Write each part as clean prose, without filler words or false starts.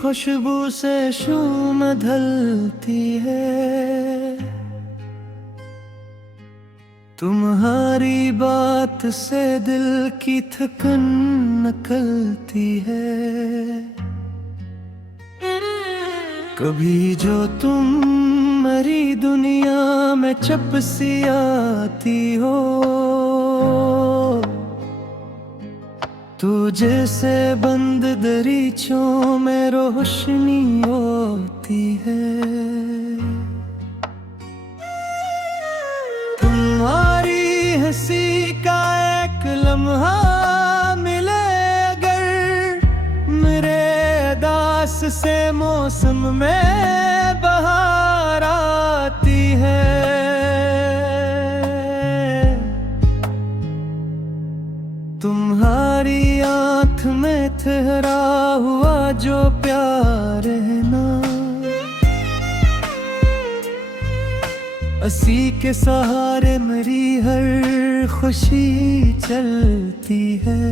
खुशबू से शूम ढलती है, तुम्हारी बात से दिल की थकन निकलती है। कभी जो तुम मेरी दुनिया में चप सी आती हो, तू जैसे बंद दरीचों में रोशनी होती है। तुम्हारी हंसी का एक लम्हा मिले अगर, मेरे दास से मौसम में बहार आती है। तुम्हारी आँख में ठहरा हुआ जो प्यार है ना, उसी के सहारे मेरी हर खुशी चलती है।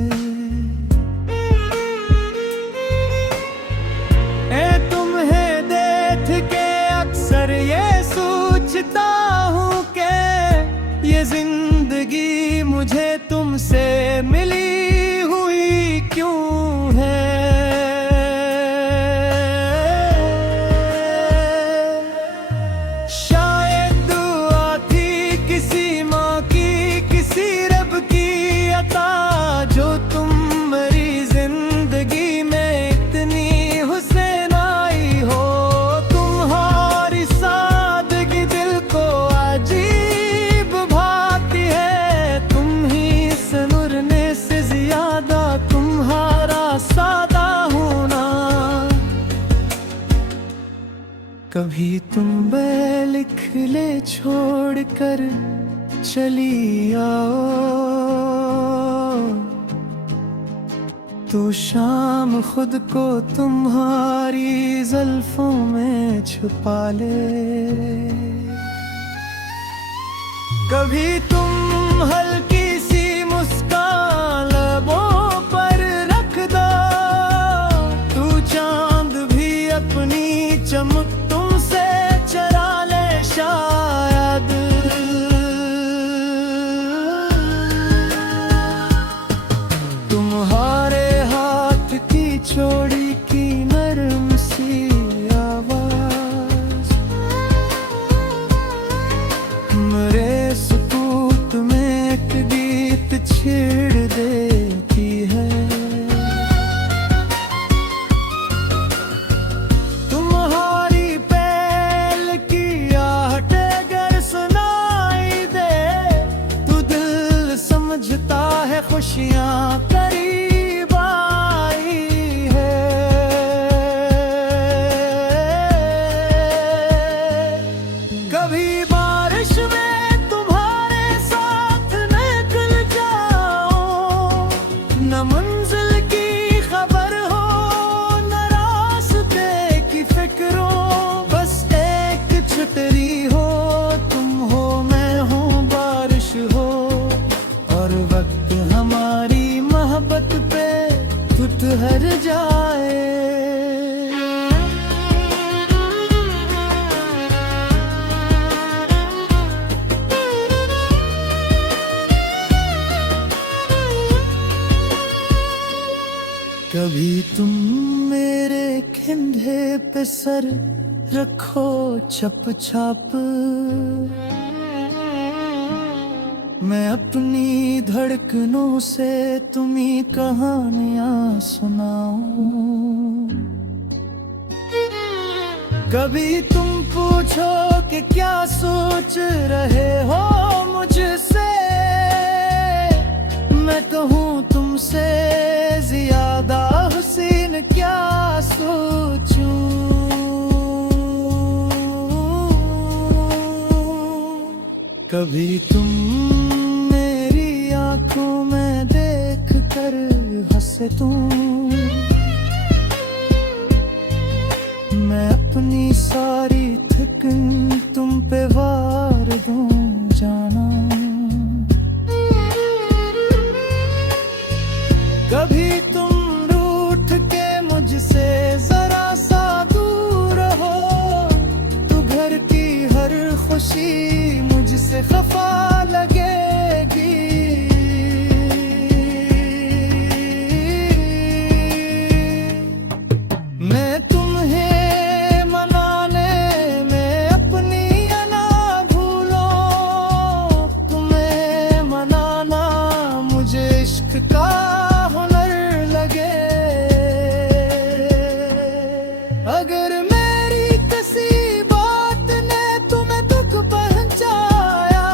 तुम्हें देख के अक्सर ये सोचता हूँ कि ये जिंदगी मुझे तुमसे मिली हुई क्यों है। शायद दुआ थी किसी माँ की, किसी रब की अता, जो तुम मेरी जिंदगी में इतनी हुसैन आई हो। तुम्हारी सादगी दिल को अजीब भाती है, तुम ही से नूरने से ज्यादा तुम्हारा सादा होना। कभी तुम लिख ले छोड़ कर चली आओ, तो शाम खुद को तुम्हारी जुल्फों में छुपा ले। कभी तुम हल्की सी मुस्कान लबों पर रख दो, तू चांद भी अपनी चमक तुमसे चरा ले शायद। तुम्हारे हाथ की चोड़ी की नरम सी आवाज मेरे सुकूत में एक गीत छेड़ देती है। तुम्हारी पहल की आहट अगर सुनाई दे, तू दिल समझता है खुशियाँ करीब आई है। कभी बारिश में तुम्हारे साथ निकल जाऊं, न मंजिल की खबर हो न रास्ते की फिक्र हो, बस एक छतरी हो, तुम हो मैं हूँ बारिश हो, और वक्त हमारी मोहब्बत पे ठहर जाए। कभी तुम मेरे कंधे पे सर रखो चप चाप, मैं अपनी धड़कनों से तुम्हीं कहानियां सुनाऊं। कभी तुम पूछो कि क्या सोच रहे हो मुझसे, मैं कहूँ तुमसे ज्यादा हुस्न क्या सोचूं। कभी तुम मेरी आंखों में देख कर हंसे तुम, मैं अपनी सारी थकन तुम पे वार दूं जाना। कभी तुम रूठ के मुझसे जरा खुशी मुझसे खफा लगेगी। मैं तुम्हें मनाने में अपनी अना भूलूं, तुम्हें मनाना मुझे इश्क का हुनर लगे। अगर मेरी किसी बात ने तुम्हें दुख पहुंचाया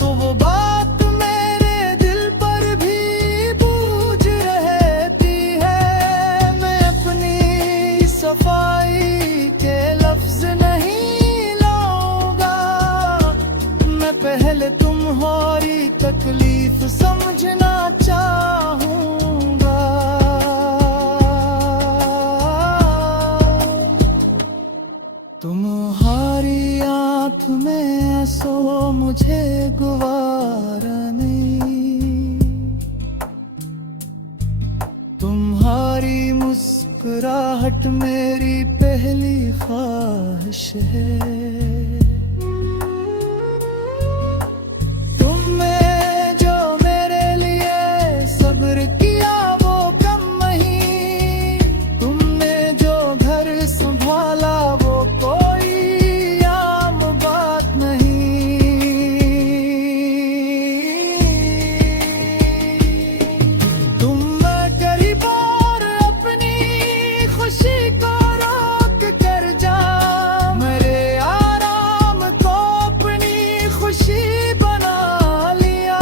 तो वो बात मेरे दिल पर भी बोझ रहती है। मैं अपनी सफाई के लफ्ज नहीं लाऊंगा, मैं पहले तुम्हारी तकलीफ समझना चाहूंगा। तुम्हारी आँख में सो मुझे गुवारा नहीं, तुम्हारी मुस्कुराहट मेरी पहली ख्वाहिश है। तुमने जो मेरे लिए सब्र किया वो कम नहीं, तुमने जो घर संभाला वो कोई आम बात नहीं। तुम कई बार अपनी खुशी को रोक कर जा, मेरे आराम को अपनी खुशी बना लिया।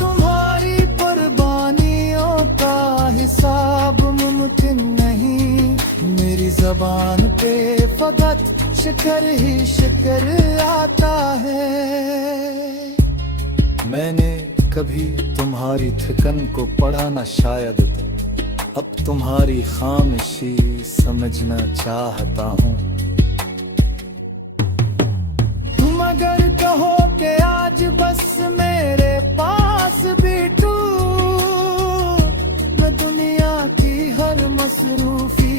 तुम्हारी कुर्बानियों का हिसाब मुमकिन नहीं, मेरी ज़बान पे फकत शुक्र ही शुक्र आता है। मैंने कभी तुम्हारी थिकन को पढ़ा ना शायद, अब तुम्हारी खामोशी समझना चाहता हूँ। तुम अगर कहो कि आज बस मेरे पास भी तू, मैं दुनिया की हर मसरूफी